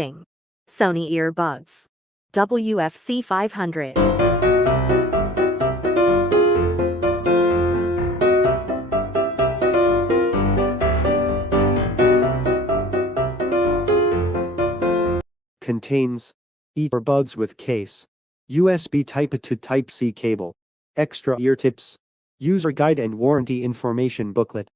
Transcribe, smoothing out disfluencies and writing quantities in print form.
Unboxing. Sony earbuds. WF-C500. Contains earbuds with case, USB Type A to Type C cable, extra ear tips, user guide and warranty information booklet.